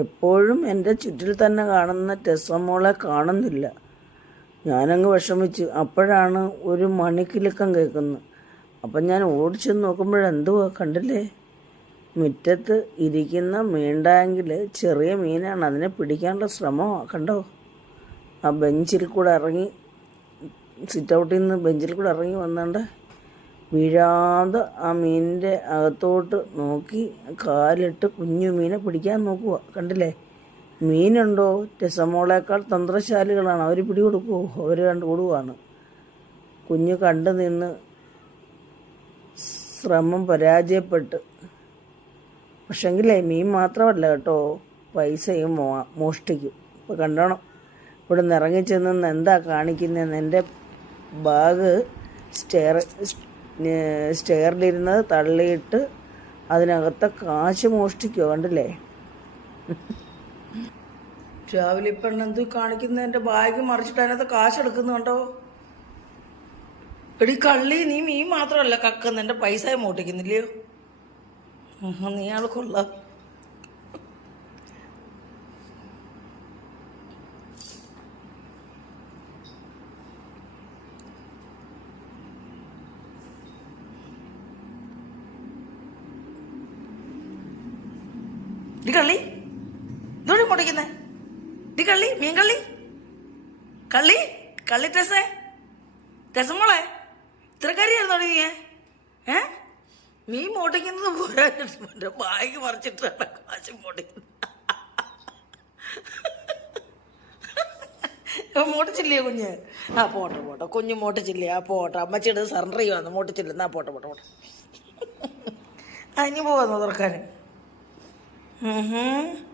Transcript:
എപ്പോഴും എന്റെ ചുറ്റിൽ തന്നെ കാണുന്ന ടെസമോളെ കാണുന്നില്ല. ഞാനങ്ങ് വിഷമിച്ചു അപ്പോഴാണ് ഒരു മണിക്കിലുക്കം കേൾക്കുന്നത്. അപ്പം ഞാൻ ഓടിച്ചു നോക്കുമ്പോഴെന്തുവാ കണ്ടില്ലേ? മുറ്റത്ത് ഇരിക്കുന്ന മീണ്ടാങ്കിൽ ചെറിയ മീനാണ്. അതിനെ പിടിക്കാനുള്ള ശ്രമമാണ് കണ്ടോ? ആ ബെഞ്ചിൽ കൂടെ ഇറങ്ങി സിറ്റ് ഔട്ടിൽ നിന്ന് ബെഞ്ചിൽ കൂടെ ഇറങ്ങി വന്നാണ്ട് വീഴാതെ ആ മീനിന്റെ അകത്തോട്ട് നോക്കി കാലിട്ട് കുഞ്ഞു മീനെ പിടിക്കാൻ നോക്കുക കണ്ടില്ലേ? മീനുണ്ടോ? രസമോളേക്കാൾ തന്ത്രശാലികളാണ്. അവർ പിടികൊടുക്കുമോ അവർ കണ്ട് ഓടുകയാണ് കുഞ്ഞ് കണ്ടു നിന്ന് ശ്രമം പരാജയപ്പെട്ട്. പക്ഷെങ്കിലേ മീൻ മാത്രമല്ല കേട്ടോ പൈസയും മോഷ്ടിക്കും. ഇപ്പം കണ്ടോണം. ഇവിടെ നിന്ന് ഇറങ്ങിച്ചെന്ന് എന്താ കാണിക്കുന്നതെന്ന് എന്റെ ബാഗ് സ്റ്റെയർ സ്റ്റെയറിലിരുന്നത് തള്ളിയിട്ട് അതിനകത്തെ കാശ് മോഷ്ടിക്കോ കണ്ടില്ലേ? രാവിലെ ഇപ്പം എന്ത് കാണിക്കുന്ന? എന്റെ ബാഗ് മറിച്ചിട്ട് അതിനകത്ത് കാശ് എടുക്കുന്നുണ്ടോ എടി കള്ളി നീ മീൻ മാത്രമല്ല കക്കുന്ന എന്റെ പൈസ മോട്ടിക്കുന്നില്ലയോ നീ ആൾ കൊള്ളാം. കള്ളി? ഇതോടെ മുടിക്കുന്നേ ഡി കള്ളി? മീൻ കള്ളി? കള്ളി? കള്ളി ടെസേ? ടെസമോളെ ഇത്രക്കാരിയായിരുന്നോ നീ ഏ? മീൻ മോട്ടിക്കുന്നത് പോരാ. ബാഗ് മറിച്ചിട്ടാണ് കാശ് മോട്ടിക്കുന്നത് മോട്ടിച്ചില്ലേ കുഞ്ഞ്? ആ പോട്ടെ പോട്ടെ. കുഞ്ഞ് മോട്ടിച്ചില്ലേ? ആ പോട്ടെ. അമ്മച്ചിയുടെ സറണ്ടർ ചെയ്യുവാന്ന് മോട്ടിച്ചില്ലെന്നാ പോട്ടെ പോട്ടെ പോട്ടെ. അതിന് പോവാന്നോ തുറക്കാൻ Mm-hmm.